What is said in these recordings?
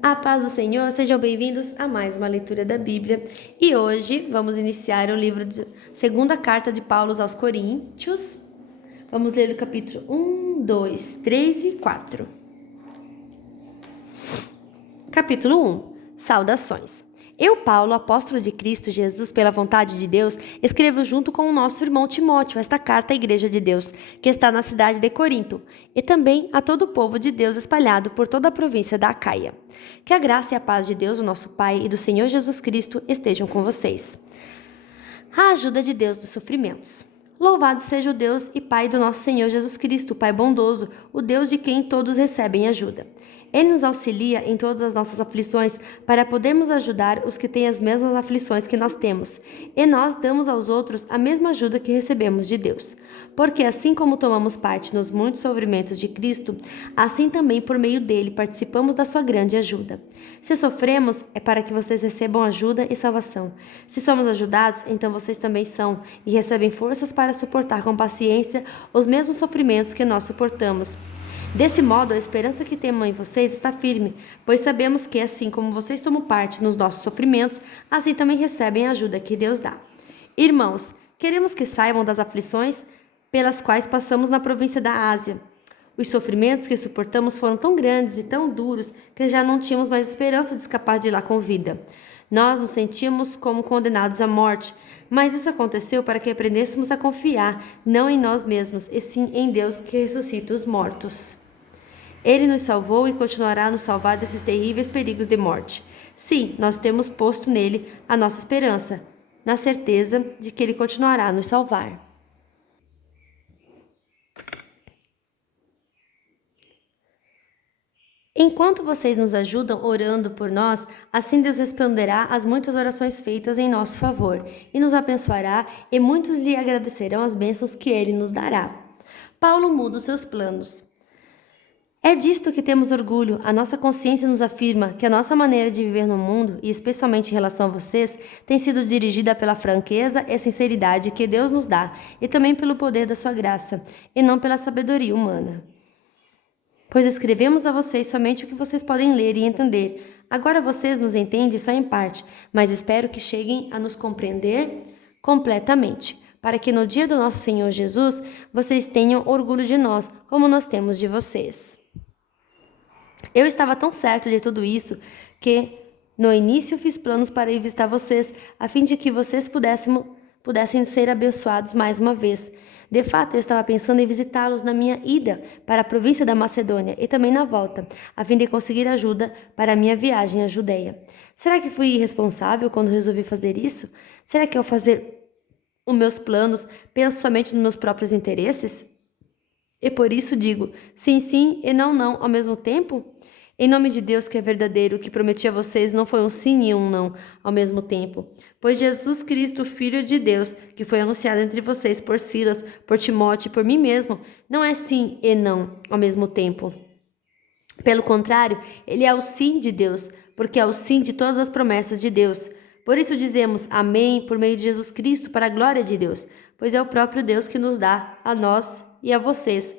A paz do Senhor, sejam bem-vindos a mais uma leitura da Bíblia. E hoje vamos iniciar o livro de segunda carta de Paulo aos Coríntios. Vamos ler o capítulo 1, 2, 3 e 4. Capítulo 1. Saudações. Eu, Paulo, apóstolo de Cristo Jesus, pela vontade de Deus, escrevo junto com o nosso irmão Timóteo esta carta à Igreja de Deus, que está na cidade de Corinto, e também a todo o povo de Deus espalhado por toda a província da Acaia. Que a graça e a paz de Deus, o nosso Pai, e do Senhor Jesus Cristo estejam com vocês. A ajuda de Deus dos sofrimentos. Louvado seja o Deus e Pai do nosso Senhor Jesus Cristo, o Pai bondoso, o Deus de quem todos recebem ajuda. Ele nos auxilia em todas as nossas aflições para podermos ajudar os que têm as mesmas aflições que nós temos, e nós damos aos outros a mesma ajuda que recebemos de Deus. Porque assim como tomamos parte nos muitos sofrimentos de Cristo, assim também por meio dele participamos da sua grande ajuda. Se sofremos, é para que vocês recebam ajuda e salvação. Se somos ajudados, então vocês também são e recebem forças para suportar com paciência os mesmos sofrimentos que nós suportamos. Desse modo, a esperança que temos em vocês está firme, pois sabemos que, assim como vocês tomam parte nos nossos sofrimentos, assim também recebem a ajuda que Deus dá. Irmãos, queremos que saibam das aflições pelas quais passamos na província da Ásia. Os sofrimentos que suportamos foram tão grandes e tão duros que já não tínhamos mais esperança de escapar de lá com vida. Nós nos sentíamos como condenados à morte, mas isso aconteceu para que aprendêssemos a confiar, não em nós mesmos, e sim em Deus que ressuscita os mortos. Ele nos salvou e continuará a nos salvar desses terríveis perigos de morte. Sim, nós temos posto nele a nossa esperança, na certeza de que ele continuará a nos salvar. Enquanto vocês nos ajudam orando por nós, assim Deus responderá às muitas orações feitas em nosso favor, e nos abençoará, e muitos lhe agradecerão as bênçãos que ele nos dará. Paulo muda os seus planos. É disto que temos orgulho. A nossa consciência nos afirma que a nossa maneira de viver no mundo, e especialmente em relação a vocês, tem sido dirigida pela franqueza e sinceridade que Deus nos dá, e também pelo poder da sua graça, e não pela sabedoria humana. Pois escrevemos a vocês somente o que vocês podem ler e entender. Agora vocês nos entendem só em parte, mas espero que cheguem a nos compreender completamente, para que no dia do nosso Senhor Jesus vocês tenham orgulho de nós, como nós temos de vocês. Eu estava tão certo de tudo isso que no início fiz planos para ir visitar vocês, a fim de que vocês pudessem ser abençoados mais uma vez. De fato, eu estava pensando em visitá-los na minha ida para a província da Macedônia e também na volta, a fim de conseguir ajuda para a minha viagem à Judeia. Será que fui irresponsável quando resolvi fazer isso? Será que ao fazer os meus planos penso somente nos meus próprios interesses? E por isso digo sim, sim e não, não ao mesmo tempo? Em nome de Deus que é verdadeiro, o que prometi a vocês não foi um sim e um não ao mesmo tempo. Pois Jesus Cristo, Filho de Deus, que foi anunciado entre vocês por Silas, por Timóteo e por mim mesmo, não é sim e não ao mesmo tempo. Pelo contrário, ele é o sim de Deus, porque é o sim de todas as promessas de Deus. Por isso dizemos amém por meio de Jesus Cristo para a glória de Deus, pois é o próprio Deus que nos dá, a nós e a vocês,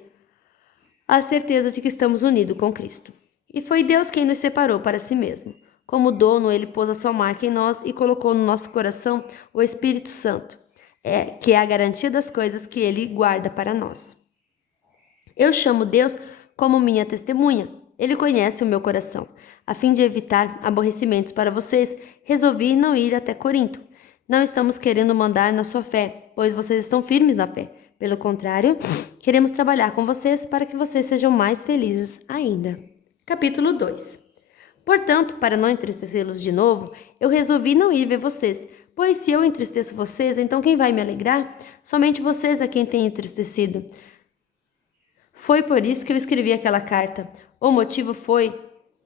a certeza de que estamos unidos com Cristo. E foi Deus quem nos separou para si mesmo. Como dono, ele pôs a sua marca em nós e colocou no nosso coração o Espírito Santo, que é a garantia das coisas que ele guarda para nós. Eu chamo Deus como minha testemunha. Ele conhece o meu coração. A fim de evitar aborrecimentos para vocês, resolvi não ir até Corinto. Não estamos querendo mandar na sua fé, pois vocês estão firmes na fé. Pelo contrário, queremos trabalhar com vocês para que vocês sejam mais felizes ainda. Capítulo 2. Portanto, para não entristecê-los de novo, eu resolvi não ir ver vocês, pois se eu entristeço vocês, então quem vai me alegrar? Somente vocês a quem tenho entristecido. Foi por isso que eu escrevi aquela carta. O motivo foi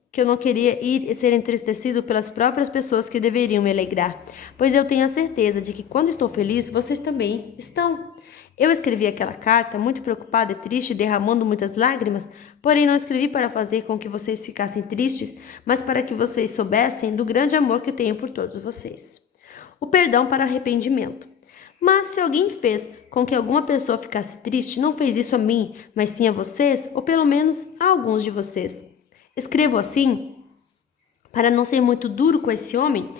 que eu não queria ir e ser entristecido pelas próprias pessoas que deveriam me alegrar, pois eu tenho a certeza de que quando estou feliz, vocês também estão. Eu escrevi aquela carta muito preocupada e triste, derramando muitas lágrimas, porém não escrevi para fazer com que vocês ficassem tristes, mas para que vocês soubessem do grande amor que tenho por todos vocês. O perdão para arrependimento. Mas se alguém fez com que alguma pessoa ficasse triste, não fez isso a mim, mas sim a vocês, ou pelo menos a alguns de vocês. Escrevo assim Para não ser muito duro com esse homem,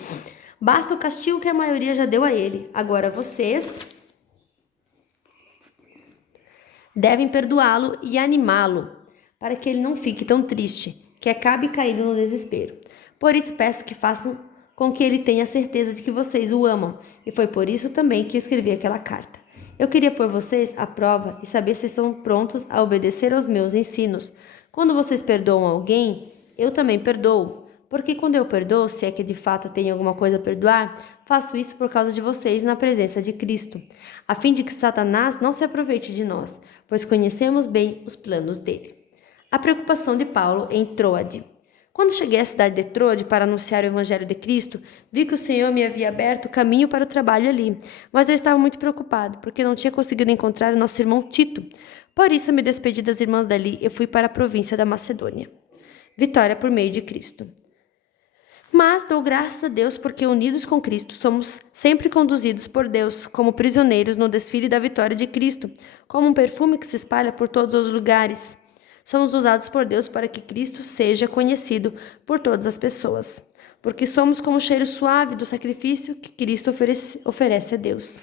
basta o castigo que a maioria já deu a ele. Agora vocês devem perdoá-lo e animá-lo, para que ele não fique tão triste, que acabe caindo no desespero. Por isso peço que façam com que ele tenha certeza de que vocês o amam, e foi por isso também que escrevi aquela carta. Eu queria pôr vocês à prova e saber se estão prontos a obedecer aos meus ensinos. Quando vocês perdoam alguém, eu também perdoo. Porque quando eu perdoo, se é que de fato tenho alguma coisa a perdoar, faço isso por causa de vocês na presença de Cristo, a fim de que Satanás não se aproveite de nós, pois conhecemos bem os planos dele. A preocupação de Paulo em Troade. Quando cheguei à cidade de Troade para anunciar o Evangelho de Cristo, vi que o Senhor me havia aberto caminho para o trabalho ali, mas eu estava muito preocupado, porque não tinha conseguido encontrar o nosso irmão Tito. Por isso me despedi das irmãs dali e fui para a província da Macedônia. Vitória por meio de Cristo. Mas dou graças a Deus porque, unidos com Cristo, somos sempre conduzidos por Deus como prisioneiros no desfile da vitória de Cristo, como um perfume que se espalha por todos os lugares. Somos usados por Deus para que Cristo seja conhecido por todas as pessoas, porque somos como o cheiro suave do sacrifício que Cristo oferece a Deus.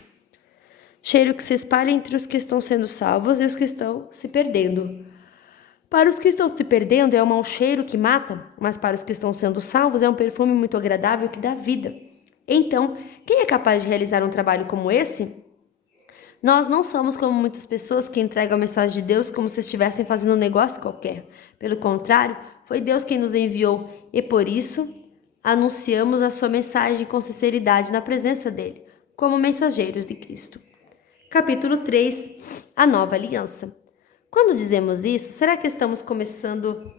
Cheiro que se espalha entre os que estão sendo salvos e os que estão se perdendo. Para os que estão se perdendo é um mau cheiro que mata, mas para os que estão sendo salvos é um perfume muito agradável que dá vida. Então, quem é capaz de realizar um trabalho como esse? Nós não somos como muitas pessoas que entregam a mensagem de Deus como se estivessem fazendo um negócio qualquer. Pelo contrário, foi Deus quem nos enviou e por isso anunciamos a sua mensagem com sinceridade na presença dele, como mensageiros de Cristo. Capítulo 3. A nova aliança. Quando dizemos isso, será que estamos começando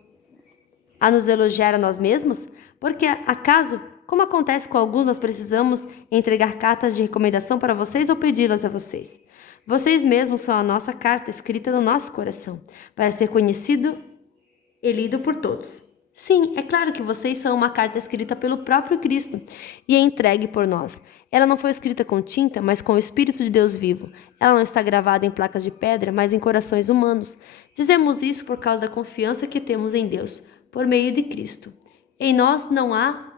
a nos elogiar a nós mesmos? Porque, acaso, como acontece com alguns, nós precisamos entregar cartas de recomendação para vocês ou pedi-las a vocês? Vocês mesmos são a nossa carta escrita no nosso coração, para ser conhecido e lido por todos. Sim, é claro que vocês são uma carta escrita pelo próprio Cristo e é entregue por nós. Ela não foi escrita com tinta, mas com o Espírito de Deus vivo. Ela não está gravada em placas de pedra, mas em corações humanos. Dizemos isso por causa da confiança que temos em Deus, por meio de Cristo. Em nós não há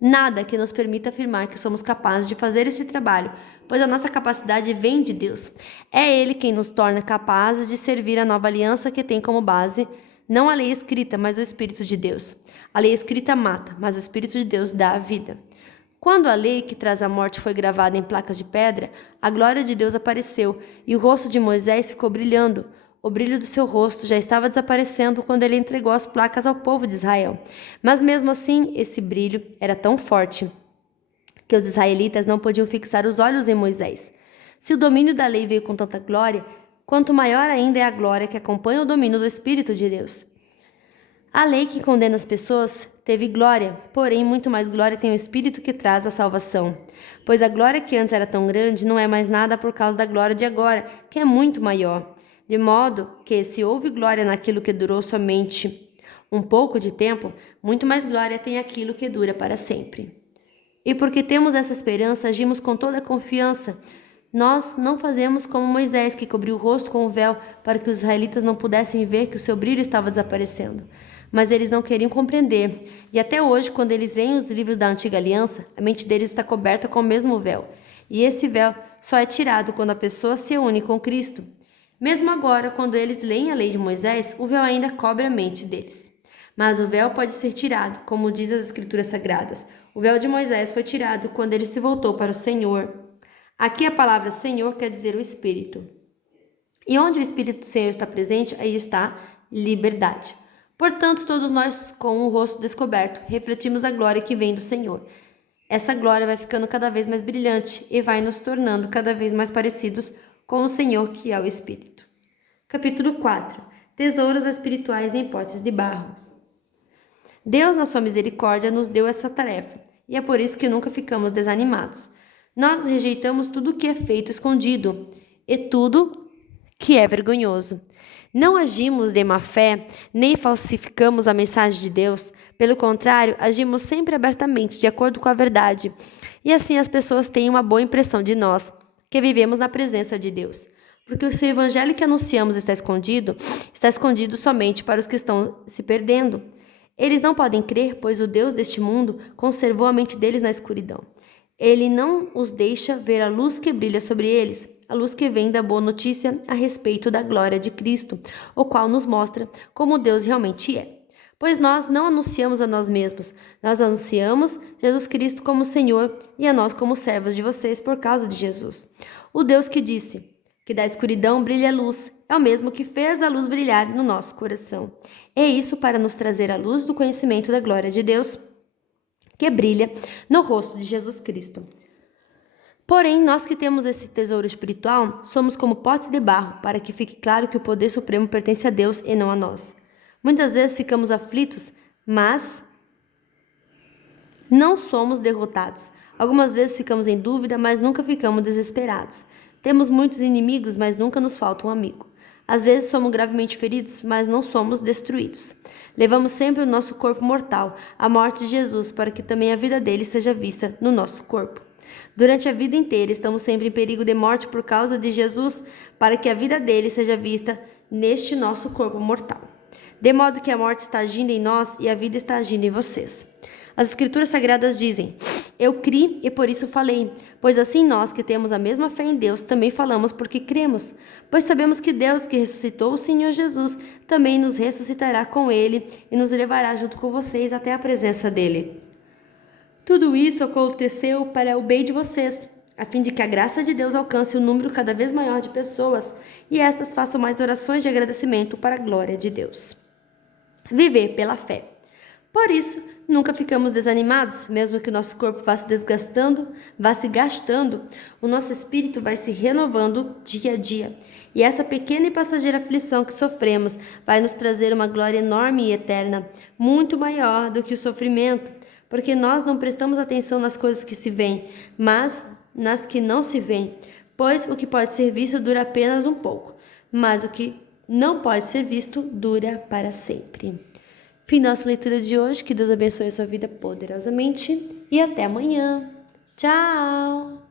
nada que nos permita afirmar que somos capazes de fazer esse trabalho, pois a nossa capacidade vem de Deus. É Ele quem nos torna capazes de servir a nova aliança que tem como base não a lei escrita, mas o Espírito de Deus. A lei escrita mata, mas o Espírito de Deus dá a vida. Quando a lei que traz a morte foi gravada em placas de pedra, a glória de Deus apareceu e o rosto de Moisés ficou brilhando. O brilho do seu rosto já estava desaparecendo quando ele entregou as placas ao povo de Israel. Mas mesmo assim, esse brilho era tão forte que os israelitas não podiam fixar os olhos em Moisés. Se o domínio da lei veio com tanta glória, quanto maior ainda é a glória que acompanha o domínio do Espírito de Deus. A lei que condena as pessoas teve glória, porém muito mais glória tem o Espírito que traz a salvação. Pois a glória que antes era tão grande não é mais nada por causa da glória de agora, que é muito maior. De modo que, se houve glória naquilo que durou somente um pouco de tempo, muito mais glória tem aquilo que dura para sempre. E porque temos essa esperança, agimos com toda a confiança. Nós não fazemos como Moisés, que cobriu o rosto com o véu para que os israelitas não pudessem ver que o seu brilho estava desaparecendo. Mas eles não queriam compreender. E até hoje, quando eles veem os livros da antiga aliança, a mente deles está coberta com o mesmo véu. E esse véu só é tirado quando a pessoa se une com Cristo. Mesmo agora, quando eles leem a lei de Moisés, o véu ainda cobre a mente deles. Mas o véu pode ser tirado, como diz as Escrituras Sagradas. O véu de Moisés foi tirado quando ele se voltou para o Senhor. Aqui a palavra Senhor quer dizer o Espírito. E onde o Espírito do Senhor está presente, aí está liberdade. Portanto, todos nós, com o rosto descoberto, refletimos a glória que vem do Senhor. Essa glória vai ficando cada vez mais brilhante e vai nos tornando cada vez mais parecidos com o Senhor, que é o Espírito. Capítulo 4. Tesouros espirituais em potes de barro. Deus, na sua misericórdia, nos deu essa tarefa, e é por isso que nunca ficamos desanimados. Nós rejeitamos tudo o que é feito escondido e tudo que é vergonhoso. Não agimos de má fé, nem falsificamos a mensagem de Deus. Pelo contrário, agimos sempre abertamente, de acordo com a verdade. E assim as pessoas têm uma boa impressão de nós, que vivemos na presença de Deus. Porque se o evangelho que anunciamos está escondido somente para os que estão se perdendo. Eles não podem crer, pois o Deus deste mundo conservou a mente deles na escuridão. Ele não os deixa ver a luz que brilha sobre eles, a luz que vem da boa notícia a respeito da glória de Cristo, o qual nos mostra como Deus realmente é. Pois nós não anunciamos a nós mesmos, nós anunciamos Jesus Cristo como Senhor e a nós como servos de vocês por causa de Jesus. O Deus que disse que da escuridão brilha a luz, é o mesmo que fez a luz brilhar no nosso coração. É isso para nos trazer a luz do conhecimento da glória de Deus, que brilha no rosto de Jesus Cristo. Porém, nós que temos esse tesouro espiritual, somos como potes de barro, para que fique claro que o poder supremo pertence a Deus e não a nós. Muitas vezes ficamos aflitos, mas não somos derrotados. Algumas vezes ficamos em dúvida, mas nunca ficamos desesperados. Temos muitos inimigos, mas nunca nos falta um amigo. Às vezes somos gravemente feridos, mas não somos destruídos. Levamos sempre o nosso corpo mortal, a morte de Jesus, para que também a vida dele seja vista no nosso corpo. Durante a vida inteira estamos sempre em perigo de morte por causa de Jesus, para que a vida dele seja vista neste nosso corpo mortal. De modo que a morte está agindo em nós e a vida está agindo em vocês. As Escrituras Sagradas dizem: eu criei e por isso falei, pois assim nós que temos a mesma fé em Deus também falamos porque cremos, pois sabemos que Deus que ressuscitou o Senhor Jesus também nos ressuscitará com ele e nos levará junto com vocês até a presença dele. Tudo isso aconteceu para o bem de vocês, a fim de que a graça de Deus alcance um número cada vez maior de pessoas e estas façam mais orações de agradecimento para a glória de Deus. Viver pela fé. Por isso, nunca ficamos desanimados, mesmo que o nosso corpo vá se desgastando, vá se gastando, o nosso espírito vai se renovando dia a dia. E essa pequena e passageira aflição que sofremos vai nos trazer uma glória enorme e eterna, muito maior do que o sofrimento, porque nós não prestamos atenção nas coisas que se veem, mas nas que não se veem, pois o que pode ser visto dura apenas um pouco, mas o que não pode ser visto dura para sempre. Fim da nossa leitura de hoje, que Deus abençoe a sua vida poderosamente e até amanhã. Tchau!